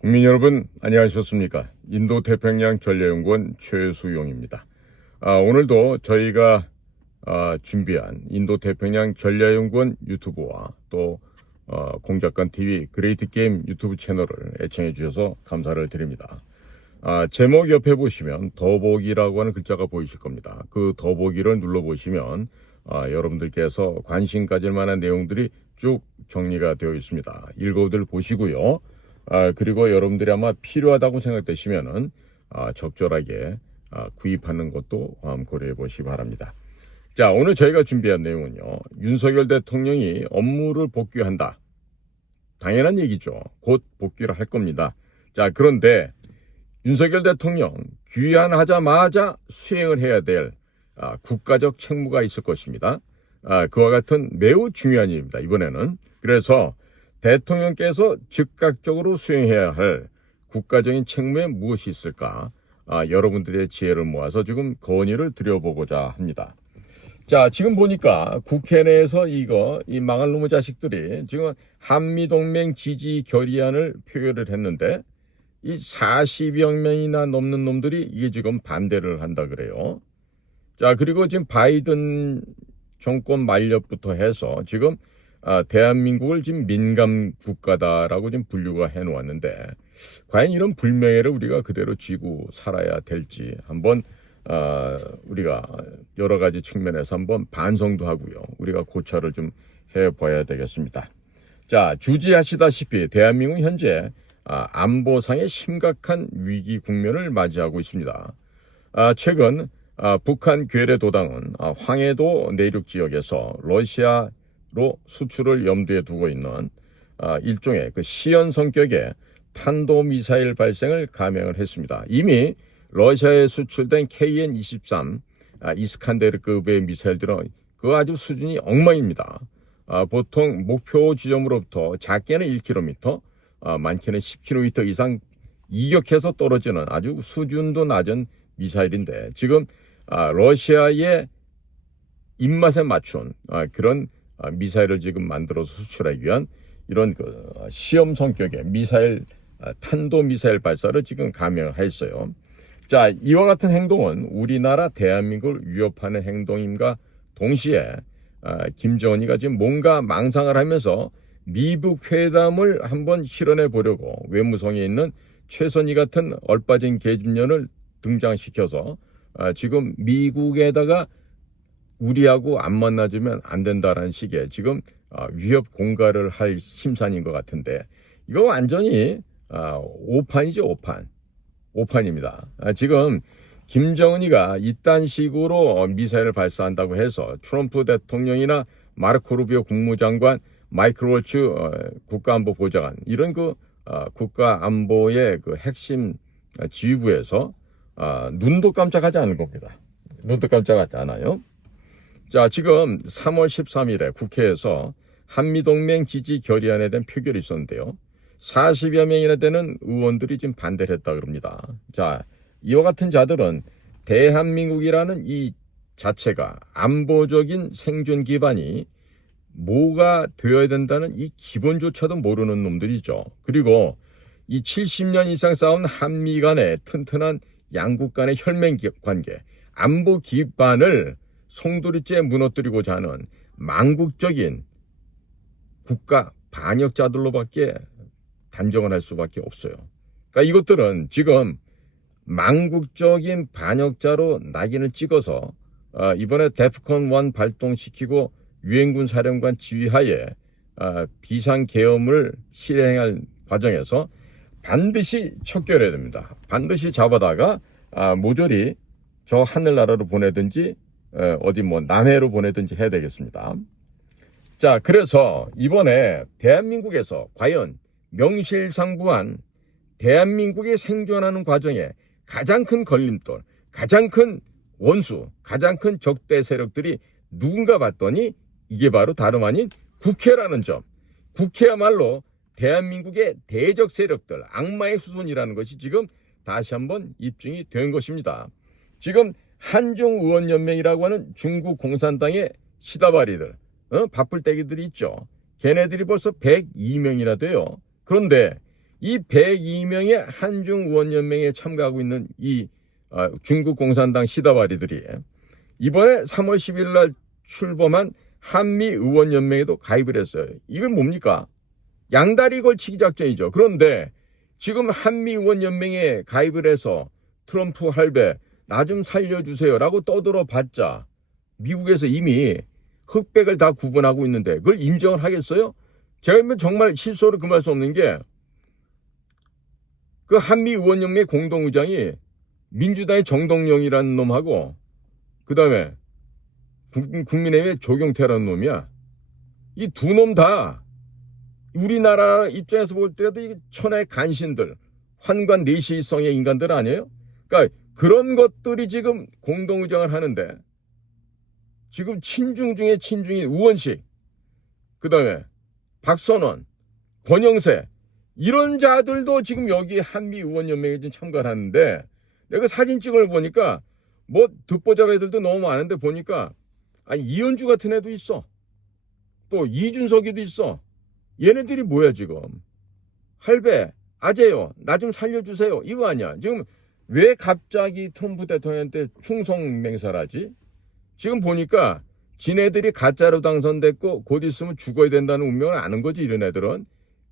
국민 여러분 안녕하셨습니까? 인도태평양 전략연구원 최수용입니다. 오늘도 저희가 준비한 인도태평양 전략연구원 유튜브와 또 공작관TV 그레이트게임 유튜브 채널을 애청해 주셔서 감사를 드립니다. 제목 옆에 보시면 더보기라고 하는 글자가 보이실 겁니다. 그 더보기를 눌러보시면 여러분들께서 관심 가질 만한 내용들이 쭉 정리가 되어 있습니다. 읽어들 보시고요. 그리고 여러분들이 아마 필요하다고 생각되시면은 적절하게 구입하는 것도 고려해 보시기 바랍니다. 자, 오늘 저희가 준비한 내용은요. 윤석열 대통령이 업무를 복귀한다. 당연한 얘기죠. 곧 복귀를 할 겁니다. 자, 그런데 윤석열 대통령 귀환하자마자 수행을 해야 될 국가적 책무가 있을 것입니다. 그와 같은 매우 중요한 일입니다. 이번에는. 그래서 대통령께서 즉각적으로 수행해야 할 국가적인 책무에 무엇이 있을까? 여러분들의 지혜를 모아서 지금 건의를 드려보고자 합니다. 자, 지금 보니까 국회 내에서 이 망할 놈의 자식들이 지금 한미동맹 지지 결의안을 표결을 했는데 이 40여 명이나 넘는 놈들이 이게 지금 반대를 한다 그래요. 자, 그리고 지금 바이든 정권 만렵부터 해서 지금 대한민국을 지금 민감 국가다라고 지금 분류가 해놓았는데 과연 이런 불명예를 우리가 그대로 쥐고 살아야 될지 한번 우리가 여러 가지 측면에서 한번 반성도 하고요. 우리가 고찰을 좀 해봐야 되겠습니다. 자, 주지하시다시피 대한민국은 현재 안보상의 심각한 위기 국면을 맞이하고 있습니다. 최근 북한 괴뢰 도당은 황해도 내륙 지역에서 러시아로 수출을 염두에 두고 있는 일종의 그 시연 성격의 탄도미사일 발생을 감행을 했습니다. 이미 러시아에 수출된 KN-23 이스칸데르급의 미사일들은 그 아주 수준이 엉망입니다. 보통 목표 지점으로부터 작게는 1km, 많게는 10km 이상 이격해서 떨어지는 아주 수준도 낮은 미사일인데 지금 러시아의 입맛에 맞춘 그런 미사일을 지금 만들어서 수출하기 위한 이런 시험 성격의 미사일 탄도 미사일 발사를 지금 감행을 했어요. 자, 이와 같은 행동은 우리나라 대한민국을 위협하는 행동임과 동시에 김정은이가 지금 뭔가 망상을 하면서 미북 회담을 한번 실현해 보려고 외무성에 있는 최선희 같은 얼빠진 계집년을 등장시켜서 지금 미국에다가 우리하고 안 만나주면 안 된다라는 식의 지금 위협 공갈을 할 심산인 것 같은데 이거 완전히 오판이죠. 오판입니다. 지금 김정은이가 이딴 식으로 미사일을 발사한다고 해서 트럼프 대통령이나 마르코 루비오 국무장관, 마이클 월츠 국가안보보좌관 이런 국가안보의 핵심 지휘부에서 눈도 깜짝하지 않을 겁니다. 눈도 깜짝하지 않아요. 자, 지금 3월 13일에 국회에서 한미동맹 지지 결의안에 대한 표결이 있었는데요. 40여 명이나 되는 의원들이 지금 반대를 했다 그럽니다. 자, 이와 같은 자들은 대한민국이라는 이 자체가 안보적인 생존 기반이 뭐가 되어야 된다는 이 기본조차도 모르는 놈들이죠. 그리고 이 70년 이상 싸운 한미 간의 튼튼한 양국 간의 혈맹 관계, 안보 기반을 송두리째 무너뜨리고자 하는 망국적인 국가 반역자들로밖에 단정을 할 수밖에 없어요. 그러니까 이것들은 지금 망국적인 반역자로 낙인을 찍어서 이번에 데프콘 1 발동시키고 유엔군 사령관 지휘하에 비상계엄을 실행할 과정에서 반드시 척결해야 됩니다. 반드시 잡아다가 모조리 저 하늘나라로 보내든지 어디 남해로 보내든지 해야 되겠습니다. 자, 그래서 이번에 대한민국에서 과연 명실상부한 대한민국이 생존하는 과정에 가장 큰 걸림돌, 가장 큰 원수, 가장 큰 적대 세력들이 누군가 봤더니 이게 바로 다름 아닌 국회라는 점. 국회야말로 대한민국의 대적 세력들, 악마의 후손이라는 것이 지금 다시 한번 입증이 된 것입니다. 지금 한중의원연맹이라고 하는 중국 공산당의 시다바리들, 바쁠 때기들이 있죠. 걔네들이 벌써 102명이나 돼요. 그런데 이 102명의 한중의원연맹에 참가하고 있는 이 중국 공산당 시다바리들이 이번에 3월 10일 날 출범한 한미의원연맹에도 가입을 했어요. 이건 뭡니까? 양다리 걸치기 작전이죠. 그런데 지금 한미의원연맹에 가입을 해서 트럼프 할배 나 좀 살려주세요라고 떠들어봤자 미국에서 이미 흑백을 다 구분하고 있는데 그걸 인정을 하겠어요? 제가 정말 실소로 금할 수 없는 게 그 한미의원연맹 공동의장이 민주당의 정동영이라는 놈하고 그 다음에 국민의힘의 조경태라는 놈이야. 이 두 놈 다 우리나라 입장에서 볼 때도 이 천하의 간신들, 환관 내시성의 인간들 아니에요? 그러니까 그런 것들이 지금 공동의장을 하는데 지금 친중 중에 친중인 우원식, 그 다음에 박선원, 권영세 이런 자들도 지금 여기 한미의원연맹에 지금 참가를 하는데 내가 사진 찍을 보니까 뭐 듣보잡 애들도 너무 많은데 보니까 아니 이현주 같은 애도 있어. 또 이준석이도 있어. 얘네들이 뭐야 지금. 할배 아재요 나 좀 살려주세요 이거 아니야. 지금 왜 갑자기 트럼프 대통령한테 충성 맹세를 하지? 지금 보니까 지네들이 가짜로 당선됐고 곧 있으면 죽어야 된다는 운명을 아는 거지 이런 애들은.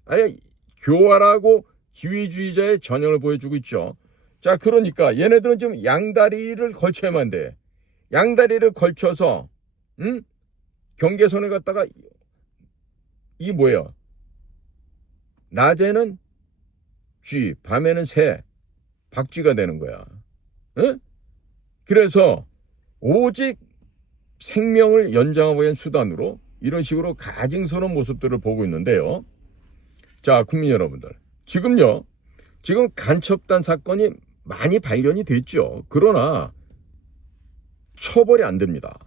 아예 교활하고 기회주의자의 전형을 보여주고 있죠. 자 그러니까 얘네들은 지금 양다리를 걸쳐야만 돼. 양다리를 걸쳐서 경계선을 갖다가 이 뭐예요? 낮에는 쥐, 밤에는 새, 박쥐가 되는 거야. 응? 그래서 오직 생명을 연장하기 위한 수단으로 이런 식으로 가증스러운 모습들을 보고 있는데요. 자, 국민 여러분들. 지금 간첩단 사건이 많이 발견이 됐죠. 그러나 처벌이 안 됩니다.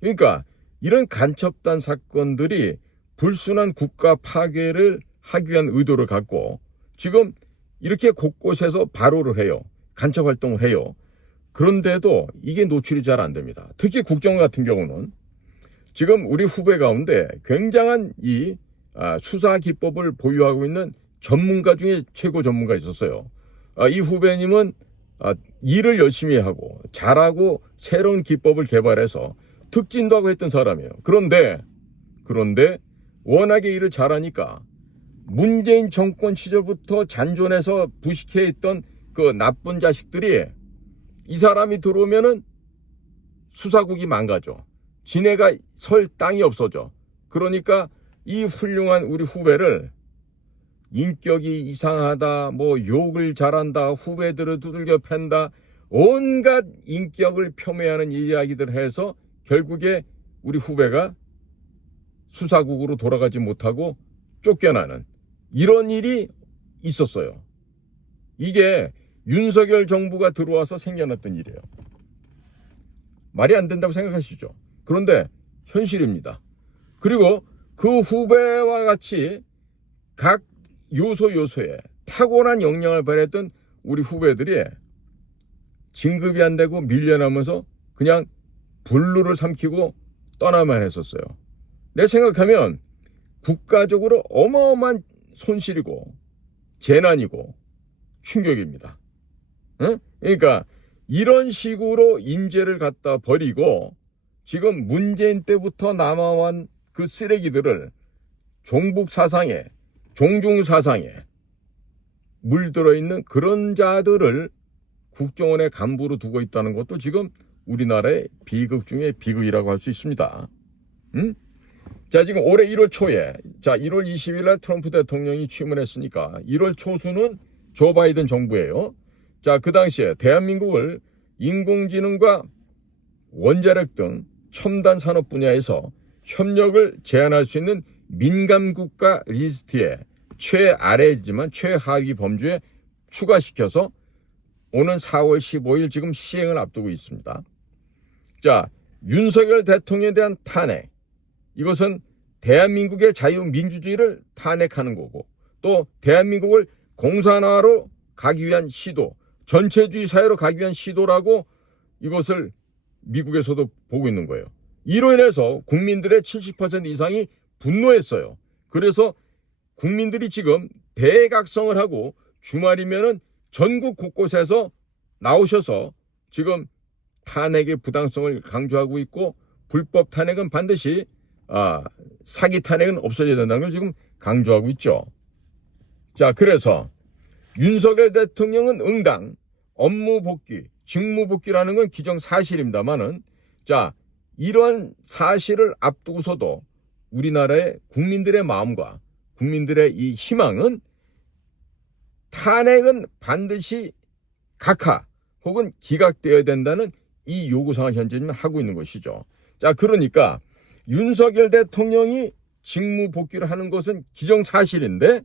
그러니까 이런 간첩단 사건들이 불순한 국가 파괴를 하기 위한 의도를 갖고 지금 이렇게 곳곳에서 발호를 해요. 간첩 활동을 해요. 그런데도 이게 노출이 잘 안 됩니다. 특히 국정 같은 경우는 지금 우리 후배 가운데 굉장한 이 수사 기법을 보유하고 있는 전문가 중에 최고 전문가 있었어요. 이 후배님은 일을 열심히 하고 잘하고 새로운 기법을 개발해서 특진도 하고 했던 사람이에요. 그런데 워낙에 일을 잘하니까 문재인 정권 시절부터 잔존해서 부식해있던 그 나쁜 자식들이 이 사람이 들어오면은 수사국이 망가져. 지네가 설 땅이 없어져. 그러니까 이 훌륭한 우리 후배를 인격이 이상하다, 뭐 욕을 잘한다, 후배들을 두들겨 팬다, 온갖 인격을 폄훼하는 이야기들을 해서 결국에 우리 후배가 수사국으로 돌아가지 못하고 쫓겨나는 이런 일이 있었어요. 이게 윤석열 정부가 들어와서 생겨났던 일이에요. 말이 안 된다고 생각하시죠? 그런데 현실입니다. 그리고 그 후배와 같이 각 요소에 탁월한 역량을 발휘했던 우리 후배들이 진급이 안 되고 밀려나면서 그냥 불루를 삼키고 떠나만 했었어요. 내 생각하면 국가적으로 어마어마한 손실이고 재난이고 충격입니다. 그러니까 이런 식으로 인재를 갖다 버리고 지금 문재인 때부터 남아온 그 쓰레기들을 종북 사상에 종중 사상에 물들어 있는 그런 자들을 국정원의 간부로 두고 있다는 것도 지금 우리나라의 비극 중에 비극이라고 할 수 있습니다. 자, 지금 올해 1월 초에 1월 20일 날 트럼프 대통령이 취임을 했으니까 1월 초수는 조 바이든 정부예요. 자, 그 당시에 대한민국을 인공지능과 원자력 등 첨단 산업 분야에서 협력을 제한할 수 있는 민감 국가 리스트에 최아래지만 최하위 범주에 추가시켜서 오는 4월 15일 지금 시행을 앞두고 있습니다. 자, 윤석열 대통령에 대한 탄핵. 이것은 대한민국의 자유민주주의를 탄핵하는 거고 또 대한민국을 공산화로 가기 위한 시도, 전체주의 사회로 가기 위한 시도라고 이것을 미국에서도 보고 있는 거예요. 이로 인해서 국민들의 70% 이상이 분노했어요. 그래서 국민들이 지금 대각성을 하고 주말이면은 전국 곳곳에서 나오셔서 지금 탄핵의 부당성을 강조하고 있고, 불법 탄핵은 반드시 사기 탄핵은 없어져야 된다는 걸 지금 강조하고 있죠. 자, 그래서 윤석열 대통령은 응당, 업무 복귀, 직무 복귀라는 건 기정사실입니다만은, 자, 이러한 사실을 앞두고서도 우리나라의 국민들의 마음과 국민들의 이 희망은 탄핵은 반드시 각하 혹은 기각되어야 된다는 이 요구사항을 현재 하고 있는 것이죠. 자, 그러니까 윤석열 대통령이 직무 복귀를 하는 것은 기정사실인데,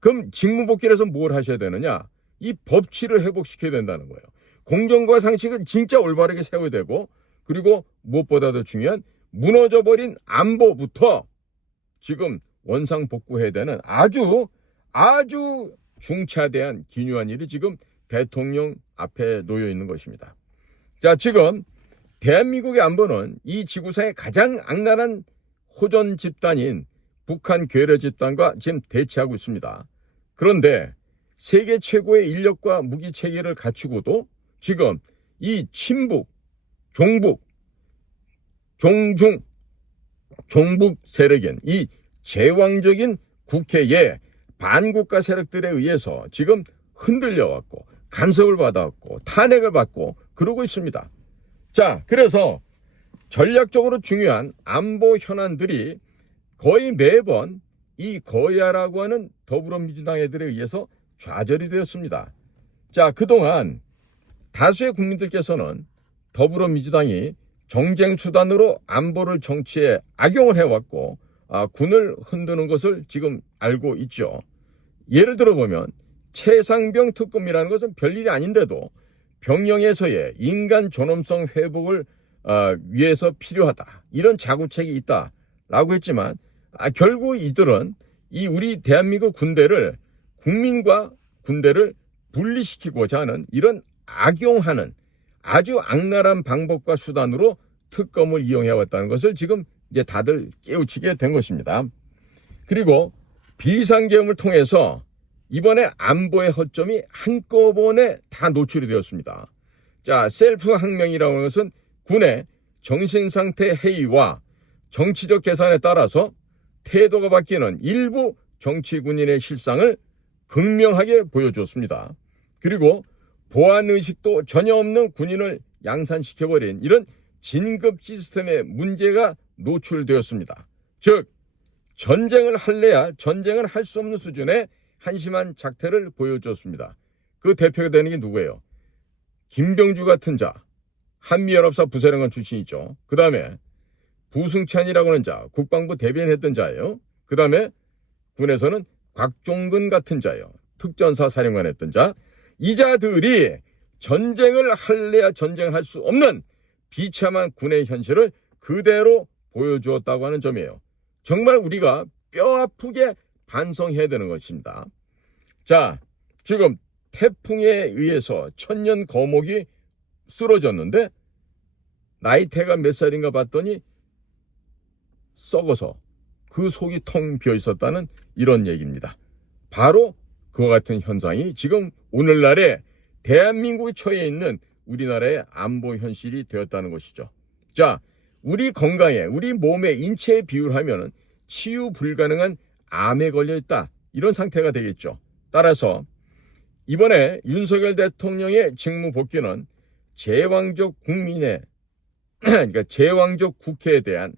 그럼 직무 복귀를 해서 뭘 하셔야 되느냐? 이 법치를 회복시켜야 된다는 거예요. 공정과 상식은 진짜 올바르게 세워야 되고, 그리고 무엇보다도 중요한 무너져버린 안보부터 지금 원상복구해야 되는 아주 중차대한 기묘한 일이 지금 대통령 앞에 놓여 있는 것입니다. 자, 지금 대한민국의 안보는 이 지구상의 가장 악랄한 호전 집단인 북한 괴뢰 집단과 지금 대치하고 있습니다. 그런데 세계 최고의 인력과 무기 체계를 갖추고도 지금 이 친북, 종북, 종북 세력인 이 제왕적인 국회의 반국가 세력들에 의해서 지금 흔들려왔고 간섭을 받아왔고 탄핵을 받고 그러고 있습니다. 자, 그래서 전략적으로 중요한 안보 현안들이 거의 매번 이 거야라고 하는 더불어민주당 애들에 의해서 좌절이 되었습니다. 자, 그동안 다수의 국민들께서는 더불어민주당이 정쟁 수단으로 안보를 정치에 악용을 해왔고 군을 흔드는 것을 지금 알고 있죠. 예를 들어보면 최상병 특검이라는 것은 별일이 아닌데도 병영에서의 인간 존엄성 회복을 위해서 필요하다, 이런 자구책이 있다라고 했지만 결국 이들은 이 우리 대한민국 군대를, 국민과 군대를 분리시키고자 하는 이런 악용하는 아주 악랄한 방법과 수단으로 특검을 이용해왔다는 것을 지금 이제 다들 깨우치게 된 것입니다. 그리고 비상계엄을 통해서 이번에 안보의 허점이 한꺼번에 다 노출이 되었습니다. 자, 셀프 항명이라고 하는 것은 군의 정신상태 해이와 정치적 계산에 따라서 태도가 바뀌는 일부 정치 군인의 실상을 극명하게 보여주었습니다. 그리고 보안의식도 전혀 없는 군인을 양산시켜버린 이런 진급 시스템의 문제가 노출되었습니다. 즉, 전쟁을 할래야 전쟁을 할 수 없는 수준의 한심한 작태를 보여줬습니다. 그 대표가 되는 게 누구예요? 김병주 같은 자, 한미연합사 부사령관 출신이죠. 그 다음에 부승찬이라고 하는 자, 국방부 대변했던 자예요. 그 다음에 군에서는 곽종근 같은 자예요. 특전사 사령관 했던 자. 이 자들이 전쟁을 할래야 전쟁을 할 수 없는 비참한 군의 현실을 그대로 보여주었다고 하는 점이에요. 정말 우리가 뼈아프게 반성해야 되는 것입니다. 자, 지금 태풍에 의해서 천년 거목이 쓰러졌는데 나이테가 몇 살인가 봤더니 썩어서 그 속이 텅 비어 있었다는 이런 얘기입니다. 바로 그와 같은 현상이 지금 오늘날에 대한민국에 처해 있는 우리나라의 안보 현실이 되었다는 것이죠. 자, 우리 건강에, 우리 몸의 인체에 비유하면 치유 불가능한 암에 걸려 있다, 이런 상태가 되겠죠. 따라서 이번에 윤석열 대통령의 직무 복귀는 제왕적 국민의 그러니까 제왕적 국회에 대한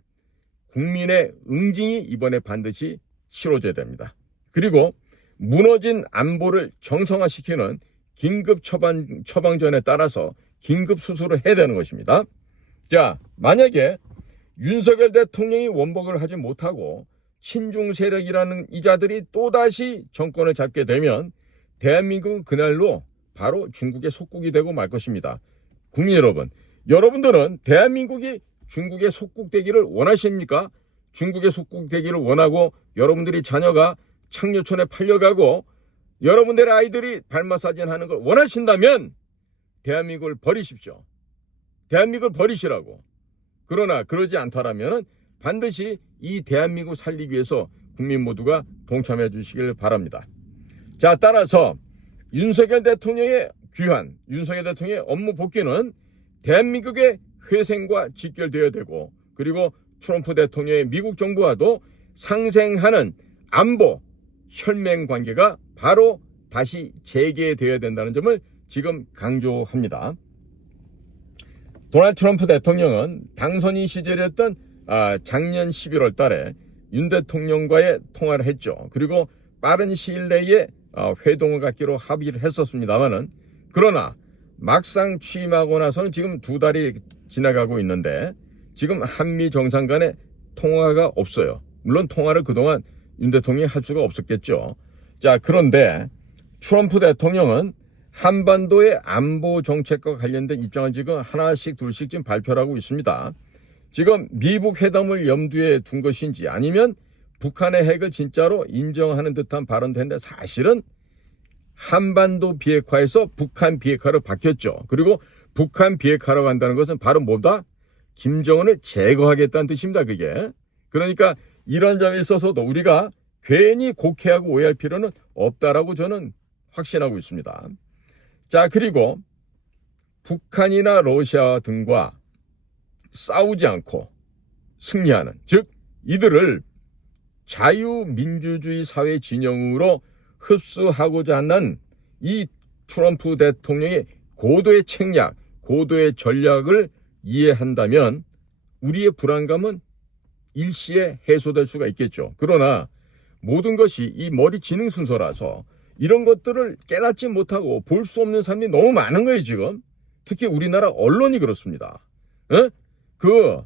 국민의 응징이 이번에 반드시 치러져야 됩니다. 그리고 무너진 안보를 정상화시키는 긴급 처방전에 따라서 긴급 수술을 해야 되는 것입니다. 자, 만약에 윤석열 대통령이 원복을 하지 못하고 친중 세력이라는 이자들이 또다시 정권을 잡게 되면 대한민국은 그날로 바로 중국의 속국이 되고 말 것입니다. 국민 여러분, 여러분들은 대한민국이 중국의 속국되기를 원하십니까? 중국의 속국되기를 원하고 여러분들이 자녀가 창녀촌에 팔려가고 여러분들의 아이들이 발마사진 하는 걸 원하신다면 대한민국을 버리십시오. 대한민국을 버리시라고. 그러나 그러지 않더라면 반드시 이 대한민국 살리기 위해서 국민 모두가 동참해 주시길 바랍니다. 자, 따라서 윤석열 대통령의 귀환, 윤석열 대통령의 업무 복귀는 대한민국의 회생과 직결되어야 되고, 그리고 트럼프 대통령의 미국 정부와도 상생하는 안보 혈맹 관계가 바로 다시 재개되어야 된다는 점을 지금 강조합니다. 도널드 트럼프 대통령은 당선인 시절이었던 작년 11월 달에 윤 대통령과의 통화를 했죠. 그리고 빠른 시일 내에 회동을 갖기로 합의를 했었습니다만은, 그러나 막상 취임하고 나서는 지금 2달이 지나가고 있는데 지금 한미 정상 간의 통화가 없어요. 물론 통화를 그동안 윤 대통령이 할 수가 없었겠죠. 자, 그런데 트럼프 대통령은 한반도의 안보 정책과 관련된 입장을 지금 하나씩 둘씩 지금 발표를 하고 있습니다. 지금 미북 회담을 염두에 둔 것인지 아니면 북한의 핵을 진짜로 인정하는 듯한 발언도 했는데, 사실은 한반도 비핵화에서 북한 비핵화로 바뀌었죠. 그리고 북한 비핵화라고 한다는 것은 바로 뭐다? 김정은을 제거하겠다는 뜻입니다, 그게. 그러니까 이런 점에 있어서도 우리가 괜히 곡해하고 오해할 필요는 없다라고 저는 확신하고 있습니다. 자, 그리고 북한이나 러시아 등과 싸우지 않고 승리하는, 즉 이들을 자유민주주의 사회 진영으로 흡수하고자 하는 이 트럼프 대통령의 고도의 책략, 고도의 전략을 이해한다면 우리의 불안감은 일시에 해소될 수가 있겠죠. 그러나 모든 것이 이 머리 지능 순서라서 이런 것들을 깨닫지 못하고 볼 수 없는 사람이 너무 많은 거예요, 지금. 특히 우리나라 언론이 그렇습니다. 그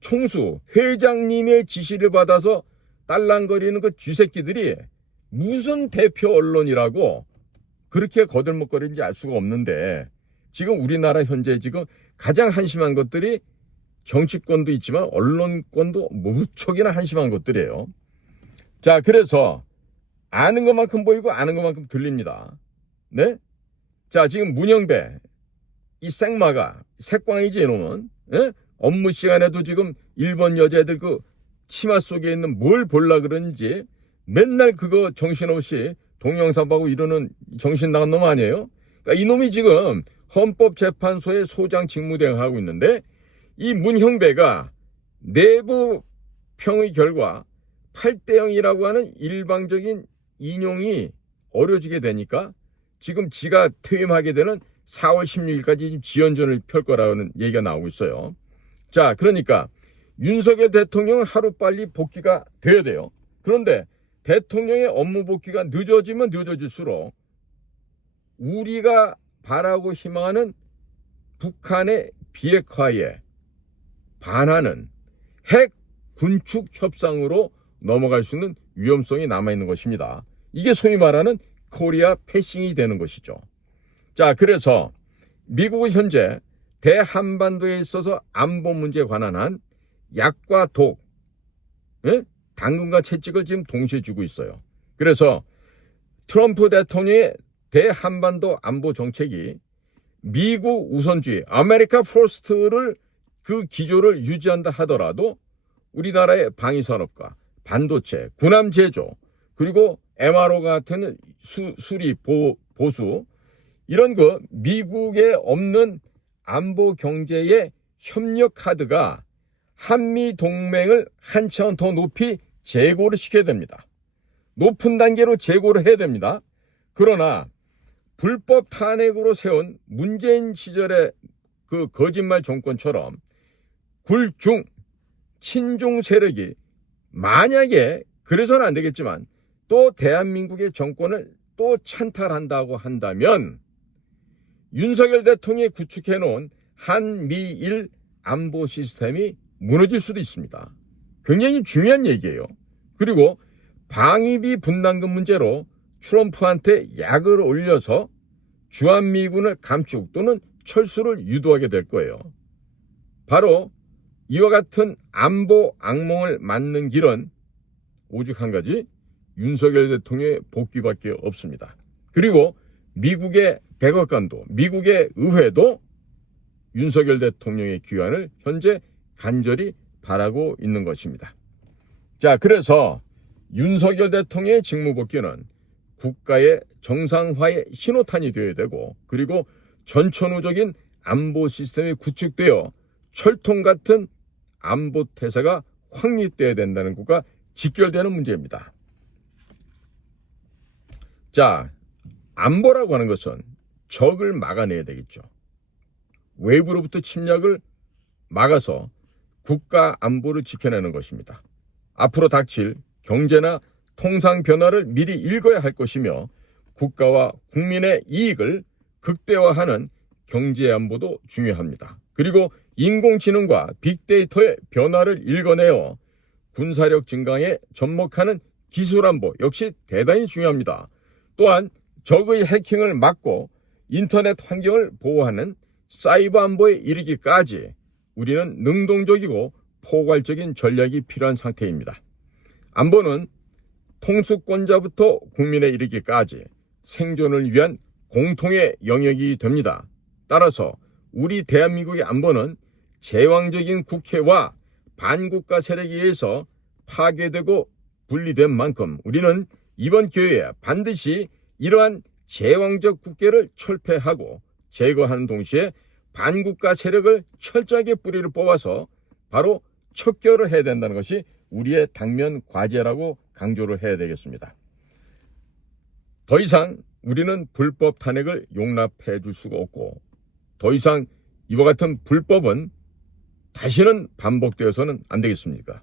총수 회장님의 지시를 받아서 딸랑거리는 그 쥐새끼들이 무슨 대표 언론이라고 그렇게 거들먹거리는지 알 수가 없는데, 지금 우리나라 현재 지금 가장 한심한 것들이 정치권도 있지만 언론권도 무척이나 한심한 것들이에요. 자, 그래서 아는 것만큼 보이고 아는 것만큼 들립니다. 네? 자, 지금 문영배, 이 생마가, 색광이지 이놈은, 업무 시간에도 지금 일본 여자애들 그 치마 속에 있는 뭘 볼라 그러는지 맨날 그거 정신없이 동영상 보고 이러는 정신 나간 놈 아니에요? 그러니까 이놈이 지금 헌법재판소의 소장 직무대행을 하고 있는데, 이 문형배가 내부 평의 결과 8대0이라고 하는 일방적인 인용이 어려지게 되니까 지금 지가 퇴임하게 되는 4월 16일까지 지연전을 펼 거라는 얘기가 나오고 있어요. 자, 그러니까 윤석열 대통령은 하루빨리 복귀가 돼야 돼요. 그런데 대통령의 업무 복귀가 늦어지면 늦어질수록 우리가 바라고 희망하는 북한의 비핵화에 반하는 핵 군축 협상으로 넘어갈 수 있는 위험성이 남아있는 것입니다. 이게 소위 말하는 코리아 패싱이 되는 것이죠. 자, 그래서 미국은 현재 대한반도에 있어서 안보 문제에 관한 한 약과 독, 당근과 채찍을 지금 동시에 주고 있어요. 그래서 트럼프 대통령의 대한반도 안보 정책이 미국 우선주의, 아메리카 퍼스트를 그 기조를 유지한다 하더라도 우리나라의 방위산업과 반도체, 군함 제조, 그리고 MRO 같은 수리, 보수, 이런 그 미국에 없는 안보 경제의 협력 카드가 한미 동맹을 한 차원 더 높이 재고를 시켜야 됩니다. 높은 단계로 재고를 해야 됩니다. 그러나 불법 탄핵으로 세운 문재인 시절의 그 거짓말 정권처럼 굴중, 친중 세력이 만약에, 그래서는 안 되겠지만 또 대한민국의 정권을 또 찬탈한다고 한다면 윤석열 대통령이 구축해놓은 한미일 안보 시스템이 무너질 수도 있습니다. 굉장히 중요한 얘기예요. 그리고 방위비 분담금 문제로 트럼프한테 약을 올려서 주한미군을 감축 또는 철수를 유도하게 될 거예요. 바로 이와 같은 안보 악몽을 맞는 길은 오직 한 가지, 윤석열 대통령의 복귀밖에 없습니다. 그리고 미국의 백악관도, 미국의 의회도 윤석열 대통령의 귀환을 현재 간절히 바라고 있는 것입니다. 자, 그래서 윤석열 대통령의 직무복귀는 국가의 정상화의 신호탄이 되어야 되고, 그리고 전천후적인 안보 시스템이 구축되어 철통 같은 안보 태세가 확립되어야 된다는 것과 직결되는 문제입니다. 자, 안보라고 하는 것은 적을 막아내야 되겠죠. 외부로부터 침략을 막아서 국가 안보를 지켜내는 것입니다. 앞으로 닥칠 경제나 통상 변화를 미리 읽어야 할 것이며, 국가와 국민의 이익을 극대화하는 경제 안보도 중요합니다. 그리고 인공지능과 빅데이터의 변화를 읽어내어 군사력 증강에 접목하는 기술 안보 역시 대단히 중요합니다. 또한 적의 해킹을 막고 인터넷 환경을 보호하는 사이버 안보에 이르기까지 우리는 능동적이고 포괄적인 전략이 필요한 상태입니다. 안보는 통수권자부터 국민에 이르기까지 생존을 위한 공통의 영역이 됩니다. 따라서 우리 대한민국의 안보는 제왕적인 국회와 반국가 세력에 의해서 파괴되고 분리된 만큼 우리는 이번 기회에 반드시 이러한 제왕적 국회를 철폐하고 제거하는 동시에 반국가 세력을 철저하게 뿌리를 뽑아서 바로 척결을 해야 된다는 것이 우리의 당면 과제라고 강조를 해야 되겠습니다. 더 이상 우리는 불법 탄핵을 용납해 줄 수가 없고, 더 이상 이와 같은 불법은 다시는 반복되어서는 안 되겠습니까?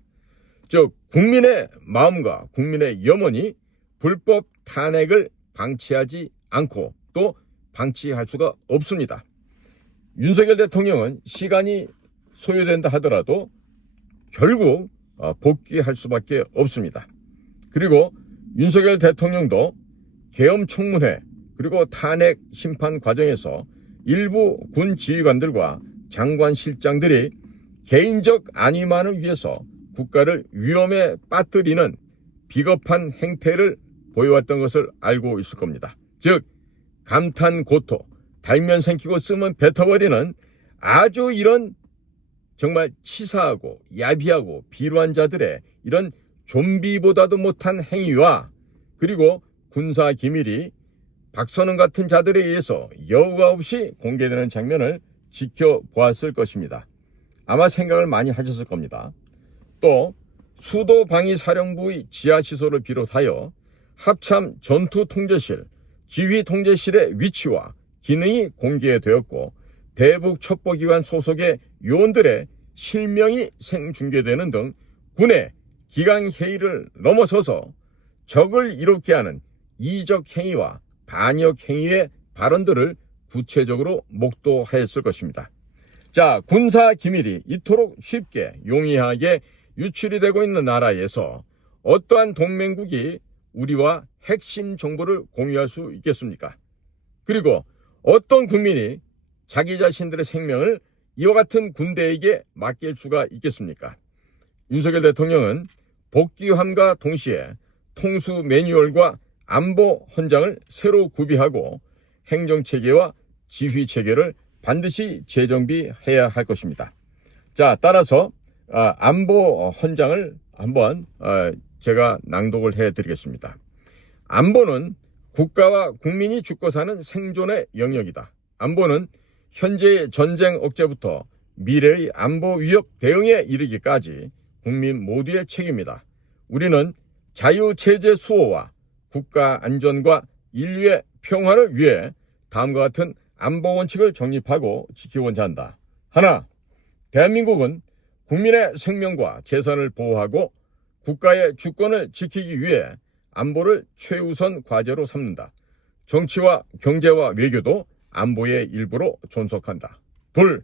즉, 국민의 마음과 국민의 염원이 불법 탄핵을 방치하지 않고 또 방치할 수가 없습니다. 윤석열 대통령은 시간이 소요된다 하더라도 결국 복귀할 수밖에 없습니다. 그리고 윤석열 대통령도 계엄 청문회 그리고 탄핵 심판 과정에서 일부 군 지휘관들과 장관 실장들이 개인적 안위만을 위해서 국가를 위험에 빠뜨리는 비겁한 행태를 보여왔던 것을 알고 있을 겁니다. 즉, 감탄 고토, 달면 생기고 쓰면 뱉어버리는 아주 이런 정말 치사하고 야비하고 비루한 자들의 이런 좀비보다도 못한 행위와, 그리고 군사 기밀이 박선원 같은 자들에 의해서 여과 없이 공개되는 장면을 지켜보았을 것입니다. 아마 생각을 많이 하셨을 겁니다. 또 수도방위사령부의 지하시설을 비롯하여 합참 전투통제실, 지휘통제실의 위치와 기능이 공개되었고, 대북 첩보기관 소속의 요원들의 실명이 생중계되는 등 군의 기강회의를 넘어서서 적을 이롭게 하는 이적 행위와 반역 행위의 발언들을 구체적으로 목도하였을 것입니다. 자, 군사 기밀이 이토록 쉽게 용이하게 유출이 되고 있는 나라에서 어떠한 동맹국이 우리와 핵심 정보를 공유할 수 있겠습니까? 그리고 어떤 국민이 자기 자신들의 생명을 이와 같은 군대에게 맡길 수가 있겠습니까? 윤석열 대통령은 복귀함과 동시에 통수 매뉴얼과 안보 헌장을 새로 구비하고 행정체계와 지휘체계를 반드시 재정비해야 할 것입니다. 자, 따라서 안보 헌장을 한번 제가 낭독을 해드리겠습니다. 안보는 국가와 국민이 죽고 사는 생존의 영역이다. 안보는 현재의 전쟁 억제부터 미래의 안보 위협 대응에 이르기까지 국민 모두의 책임이다. 우리는 자유체제 수호와 국가 안전과 인류의 평화를 위해 다음과 같은 안보 원칙을 정립하고 지키고자 한다. 하나, 대한민국은 국민의 생명과 재산을 보호하고 국가의 주권을 지키기 위해 안보를 최우선 과제로 삼는다. 정치와 경제와 외교도 안보의 일부로 존속한다. 둘,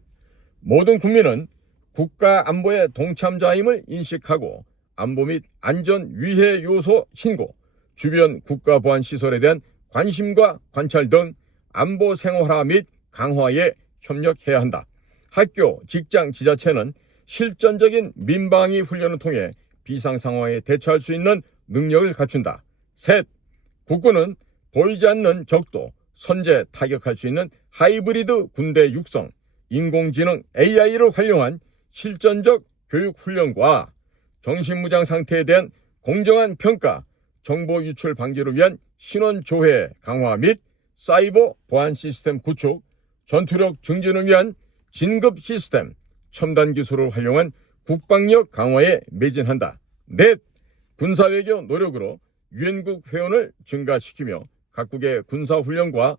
모든 국민은 국가 안보의 동참자임을 인식하고 안보 및 안전 위해 요소 신고, 주변 국가 보안 시설에 대한 관심과 관찰 등 안보 생활화 및 강화에 협력해야 한다. 학교, 직장, 지자체는 실전적인 민방위 훈련을 통해 비상 상황에 대처할 수 있는 능력을 갖춘다. 셋, 국군은 보이지 않는 적도 선제 타격할 수 있는 하이브리드 군대 육성, 인공지능 AI를 활용한 실전적 교육 훈련과 정신무장 상태에 대한 공정한 평가, 정보 유출 방지를 위한 신원 조회 강화 및 사이버 보안 시스템 구축, 전투력 증진을 위한 진급 시스템, 첨단 기술을 활용한 국방력 강화에 매진한다. 넷, 군사외교 노력으로 유엔국 회원을 증가시키며 각국의 군사훈련과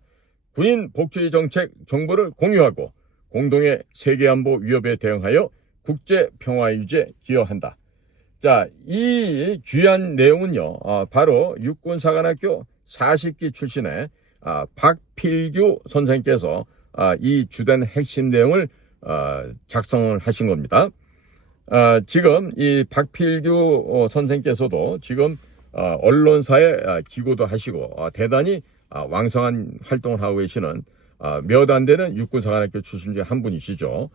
군인 복지 정책 정보를 공유하고 공동의 세계안보 위협에 대응하여 국제 평화 유지에 기여한다. 자, 이 귀한 내용은요, 바로 육군사관학교 40기 출신의 박필규 선생님께서 이 주된 핵심 내용을 작성을 하신 겁니다. 지금 이 박필규 선생님께서도 지금 언론사에 기고도 하시고 대단히 왕성한 활동을 하고 계시는 몇 안 되는 육군사관학교 출신 중에 한 분이시죠.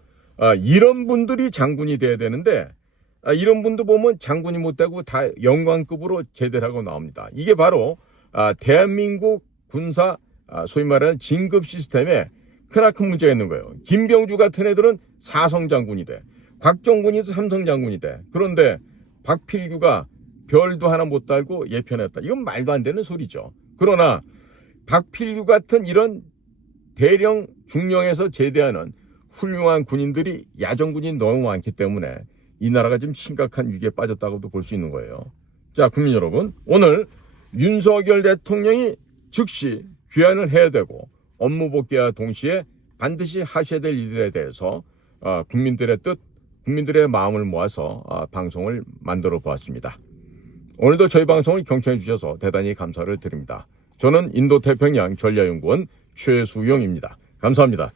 이런 분들이 장군이 돼야 되는데 이런 분도 보면 장군이 못되고 다 영광급으로 제대를 하고 나옵니다. 이게 바로 대한민국 군사 소위 말하는 진급 시스템에 크나큰 문제가 있는 거예요. 김병주 같은 애들은 사성장군이 돼. 곽정군이 삼성장군이 돼. 그런데 박필규가 별도 하나 못 달고 예편했다. 이건 말도 안 되는 소리죠. 그러나 박필규 같은 이런 대령 중령에서 제대하는 훌륭한 군인들이 야전군이 너무 많기 때문에 이 나라가 지금 심각한 위기에 빠졌다고도 볼 수 있는 거예요. 자, 국민 여러분, 오늘 윤석열 대통령이 즉시 귀환을 해야 되고 업무 복귀와 동시에 반드시 하셔야 될 일들에 대해서 국민들의 뜻, 국민들의 마음을 모아서 방송을 만들어 보았습니다. 오늘도 저희 방송을 경청해 주셔서 대단히 감사를 드립니다. 저는 인도태평양 전략연구원 최수용입니다. 감사합니다.